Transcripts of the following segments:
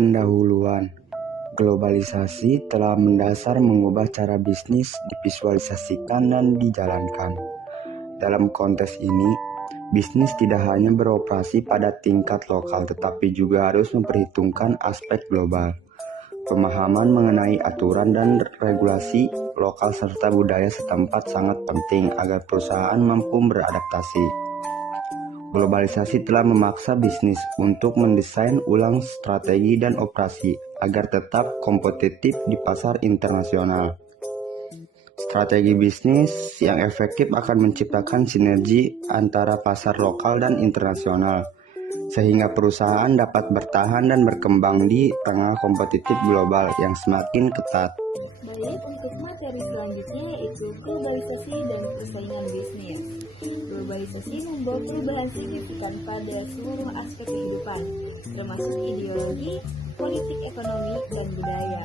Pendahuluan. Globalisasi telah mendasar mengubah cara bisnis divisualisasikan dan dijalankan. Dalam konteks ini, bisnis tidak hanya beroperasi pada tingkat lokal tetapi juga harus memperhitungkan aspek global. Pemahaman mengenai aturan dan regulasi lokal serta budaya setempat sangat penting agar perusahaan mampu beradaptasi. Globalisasi telah memaksa bisnis untuk mendesain ulang strategi dan operasi agar tetap kompetitif di pasar internasional. Strategi bisnis yang efektif akan menciptakan sinergi antara pasar lokal dan internasional, sehingga perusahaan dapat bertahan dan berkembang di tengah kompetitif global yang semakin ketat. Baik, untuk materi selanjutnya yaitu globalisasi dan persaingan bisnis. Globalisasi membawa perubahan signifikan pada seluruh aspek kehidupan, termasuk ideologi, politik, ekonomi, dan budaya.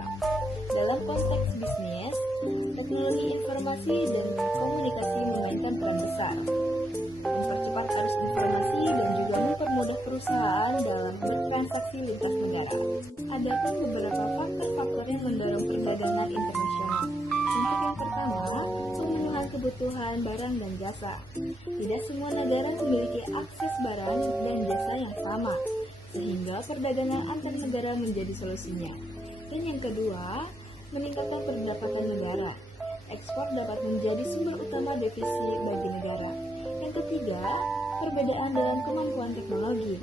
Dalam konteks bisnis, teknologi informasi dan komunikasi memainkan peran besar, mempercepat arus informasi dan juga mempermudah perusahaan dalam bertransaksi lintas negara. Adapun beberapa faktor-faktor yang mendorong perdagangan internasional. Untuk yang pertama, pemenuhan kebutuhan barang dan jasa. Tidak semua negara memiliki akses barang dan jasa yang sama, sehingga perdagangan antar negara menjadi solusinya. Dan yang kedua, meningkatkan pendapatan negara. Ekspor dapat menjadi sumber utama devisa bagi negara. Yang ketiga, perbedaan dalam kemampuan teknologi.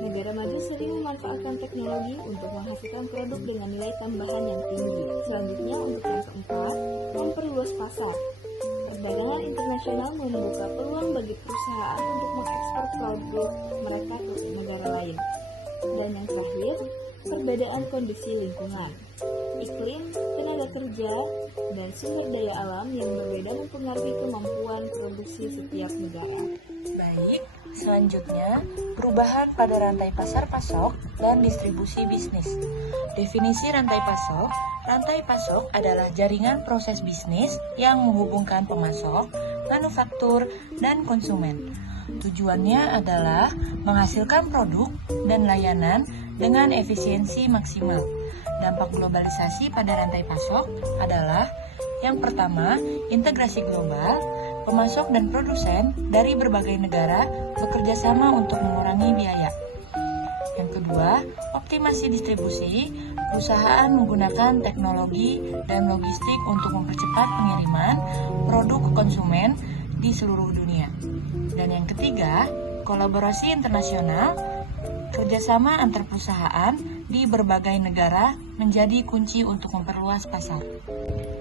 Negara maju sering memanfaatkan teknologi untuk menghasilkan produk dengan nilai tambahan yang tinggi. Selanjutnya, untuk yang keempat, memperluas pasar. Perdagangan internasional membuka peluang bagi perusahaan untuk mengekspor produk mereka ke negara lain. Dan yang terakhir, perbedaan kondisi lingkungan. Iklim, tenaga kerja, dan sumber daya alam yang berbeda mempengaruhi kemampuan produksi setiap negara. Baik, selanjutnya perubahan pada rantai pasar pasok dan distribusi bisnis. Definisi rantai pasok. Rantai pasok adalah jaringan proses bisnis yang menghubungkan pemasok, manufaktur, dan konsumen. Tujuannya adalah menghasilkan produk dan layanan dengan efisiensi maksimal. Dampak globalisasi pada rantai pasok adalah yang pertama, integrasi global. Pemasok dan produsen dari berbagai negara bekerja sama untuk mengurangi biaya. Yang kedua, optimasi distribusi. Perusahaan menggunakan teknologi dan logistik untuk mempercepat pengiriman produk ke konsumen di seluruh dunia. Dan yang ketiga, kolaborasi internasional. Kerjasama antar perusahaan di berbagai negara menjadi kunci untuk memperluas pasar.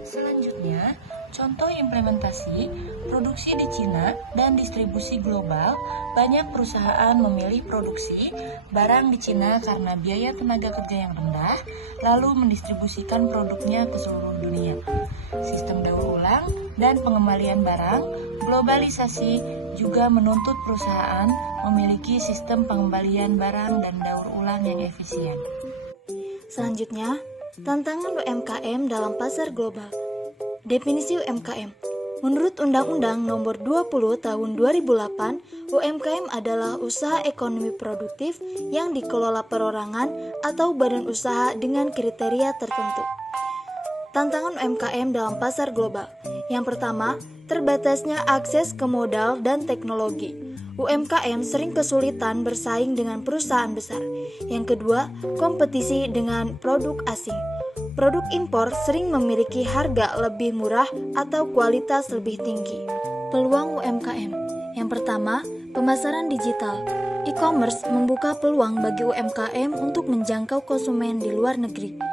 Selanjutnya, contoh implementasi produksi di Cina dan distribusi global. Banyak perusahaan memilih produksi barang di Cina karena biaya tenaga kerja yang rendah, lalu mendistribusikan produknya ke seluruh dunia. Sistem daur ulang dan pengembalian barang. Globalisasi juga menuntut perusahaan memiliki sistem pengembalian barang dan daur ulang yang efisien. Selanjutnya, tantangan UMKM dalam pasar global. Definisi UMKM. Menurut Undang-Undang Nomor 20 Tahun 2008, UMKM adalah usaha ekonomi produktif yang dikelola perorangan atau badan usaha dengan kriteria tertentu. Tantangan UMKM dalam pasar global. Yang pertama, terbatasnya akses ke modal dan teknologi. UMKM sering kesulitan bersaing dengan perusahaan besar. Yang kedua, kompetisi dengan produk asing. Produk impor sering memiliki harga lebih murah atau kualitas lebih tinggi. Peluang UMKM. Yang pertama, pemasaran digital. E-commerce membuka peluang bagi UMKM untuk menjangkau konsumen di luar negeri.